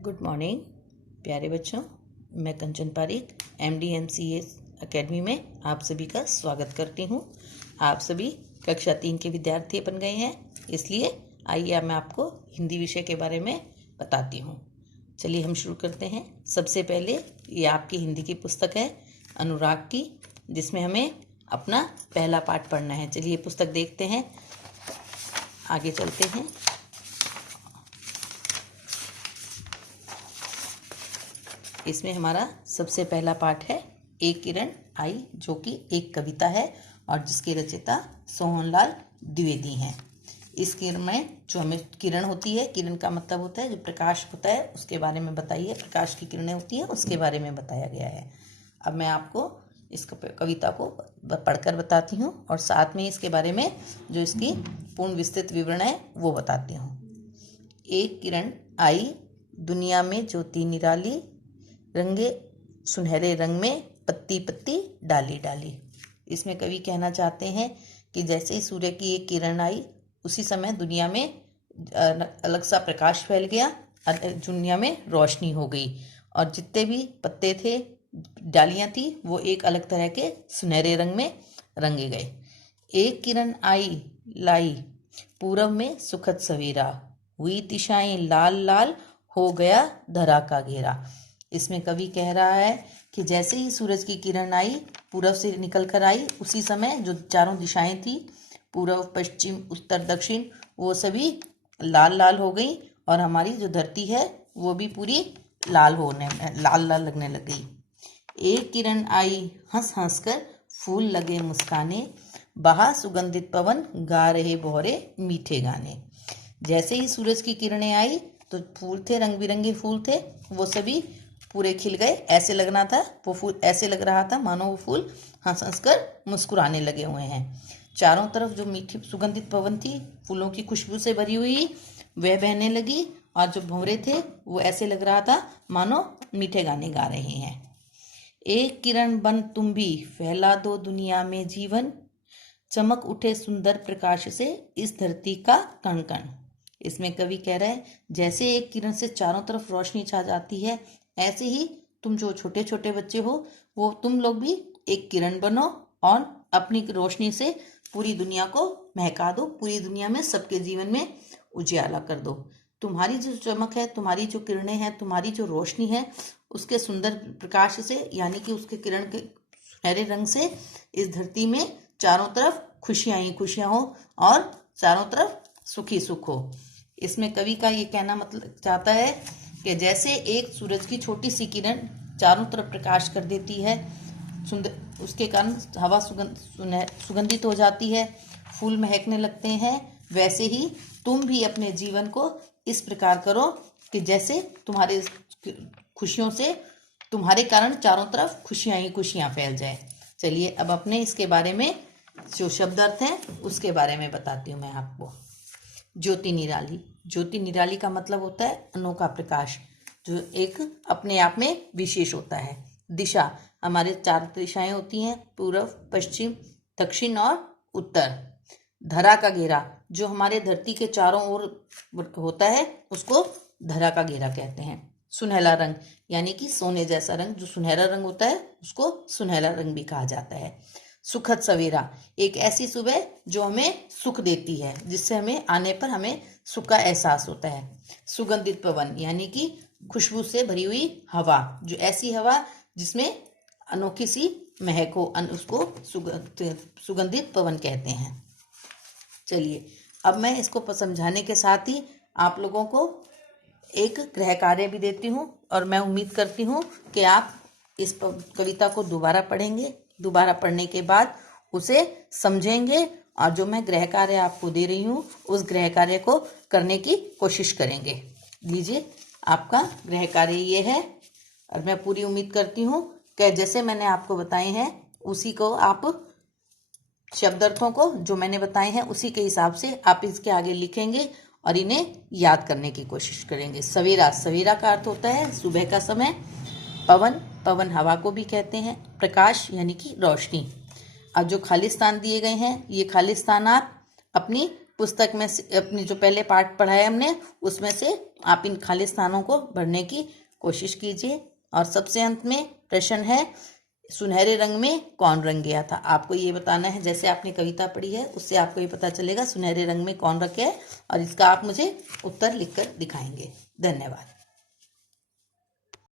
Good morning प्यारे बच्चों। मैं कंचन पारीक MD/MCA अकेडमी में आप सभी का स्वागत करती हूँ। आप सभी कक्षा 3 के विद्यार्थी बन गए हैं, इसलिए आइए मैं आपको हिंदी विषय के बारे में बताती हूँ। चलिए हम शुरू करते हैं। सबसे पहले ये आपकी हिंदी की पुस्तक है अनुराग की, जिसमें हमें अपना पहला पाठ पढ़ना है। चलिए पुस्तक देखते हैं, आगे चलते हैं। इसमें हमारा सबसे पहला पाठ है एक किरण आई, जो कि एक कविता है और जिसके रचयिता सोहनलाल द्विवेदी हैं। इस किरण में जो हमें किरण होती है, किरण का मतलब होता है जो प्रकाश होता है, उसके बारे में बताइए। प्रकाश की किरणें होती हैं, उसके बारे में बताया गया है। अब मैं आपको इस कविता को पढ़कर बताती हूँ और साथ में इसके बारे में जो इसकी पूर्ण विस्तृत विवरण है वो बताती हूँ। एक किरण आई दुनिया में ज्योति निराली, रंगे सुनहरे रंग में पत्ती पत्ती डाली डाली। इसमें कवि कहना चाहते हैं कि जैसे ही सूर्य की एक किरण आई, उसी समय दुनिया में अलग सा प्रकाश फैल गया, दुनिया में रोशनी हो गई और जितने भी पत्ते थे, डालियां थी, वो एक अलग तरह के सुनहरे रंग में रंगे गए। एक किरण आई लाई पूरब में सुखद सवेरा, हुई दिशाएं लाल लाल, हो गया धरा का घेरा। इसमें कवि कह रहा है कि जैसे ही सूरज की किरण आई, पूरब से निकल कर आई, उसी समय जो चारों दिशाएं थी, पूर्व पश्चिम उत्तर दक्षिण, वो सभी लाल लाल हो गई और हमारी जो धरती है वो भी पूरी लाल लाल लगने लग गई। एक किरण आई हंस हंस कर फूल लगे मुस्काने, बहा सुगंधित पवन गा रहे बोहरे मीठे गाने। जैसे ही सूरज की किरणें आई तो फूल थे, रंग बिरंगे फूल थे, वो सभी पूरे खिल गए। ऐसे लगना था वो फूल, ऐसे लग रहा था मानो वो फूल हंस हंस कर मुस्कुराने लगे हुए हैं। चारों तरफ जो मीठी सुगंधित पवन थी, फूलों की खुशबू से भरी हुई, वह बहने लगी और जो भंवरे थे वो ऐसे लग रहा था मानो मीठे गाने गा रहे हैं। एक किरण बन तुम भी फैला दो दुनिया में जीवन, चमक उठे सुंदर प्रकाश से इस धरती का कण कण। इसमें कवि कह रहे हैं जैसे एक किरण से चारों तरफ रोशनी छा जाती है, ऐसे ही तुम जो छोटे छोटे बच्चे हो, वो तुम लोग भी एक किरण बनो और अपनी रोशनी से पूरी दुनिया को महका दो, पूरी दुनिया में सबके जीवन में उजियाला कर दो। तुम्हारी जो चमक है, तुम्हारी जो किरणें हैं, तुम्हारी जो रोशनी है, उसके सुंदर प्रकाश से, यानी कि उसके किरण के सुनहरे रंग से इस धरती में चारों तरफ खुशियां ही खुशियां हो और चारों तरफ सुखी सुख हो। इसमें कवि का ये कहना मतलब चाहता है कि जैसे एक सूरज की छोटी सी किरण चारों तरफ प्रकाश कर देती है, सुंदर, उसके कारण हवा सुगंधित हो जाती है, फूल महकने लगते हैं, वैसे ही तुम भी अपने जीवन को इस प्रकार करो कि जैसे तुम्हारे खुशियों से, तुम्हारे कारण चारों तरफ खुशियां ही खुशियां फैल जाए। चलिए अब अपने इसके बारे में जो शब्द अर्थ हैं उसके बारे में बताती हूँ मैं आपको। ज्योति निराली। ज्योति निराली का मतलब होता है अनोखा प्रकाश, जो एक अपने आप में विशेष होता है। दिशा, हमारे 4 दिशाएं होती हैं, पूर्व पश्चिम दक्षिण और उत्तर। धरा का घेरा, जो हमारे धरती के चारों ओर होता है, उसको धरा का घेरा कहते हैं। सुनहला रंग, यानी कि सोने जैसा रंग, जो सुनहरा रंग होता है उसको सुनहला रंग भी कहा जाता है। सुखद सवेरा, एक ऐसी सुबह जो हमें सुख देती है, जिससे हमें आने पर हमें सुख का एहसास होता है। सुगंधित पवन, यानी कि खुशबू से भरी हुई हवा, जो ऐसी हवा जिसमें अनोखी सी महक हो, उसको सुगंधित पवन कहते हैं। चलिए अब मैं इसको समझाने के साथ ही आप लोगों को एक गृह कार्य भी देती हूँ और मैं उम्मीद करती हूँ कि आप इस कविता को दोबारा पढ़ेंगे। दोबारा पढ़ने के बाद उसे समझेंगे और जो मैं गृह कार्य आपको दे रही हूँ उस गृह कार्य को करने की कोशिश करेंगे। लीजिए, आपका गृह कार्य ये है और मैं पूरी उम्मीद करती हूँ कि जैसे मैंने आपको बताए हैं उसी को आप शब्दार्थों को जो मैंने बताए हैं उसी के हिसाब से आप इसके आगे लिखेंगे और इन्हें याद करने की कोशिश करेंगे। सवेरा, सवेरा का अर्थ होता है सुबह का समय। पवन, पवन हवा को भी कहते हैं। प्रकाश यानी कि रोशनी। अब जो खाली स्थान दिए गए हैं, ये खाली स्थान आप अपनी पुस्तक में से, अपनी जो पहले पाठ पढ़ा है हमने उसमें से आप इन खाली स्थानों को भरने की कोशिश कीजिए। और सबसे अंत में प्रश्न है, सुनहरे रंग में कौन रंग गया था। आपको ये बताना है, जैसे आपने कविता पढ़ी है उससे आपको ये पता चलेगा सुनहरे रंग में कौन रंग है, और इसका आप मुझे उत्तर लिखकर दिखाएंगे। धन्यवाद।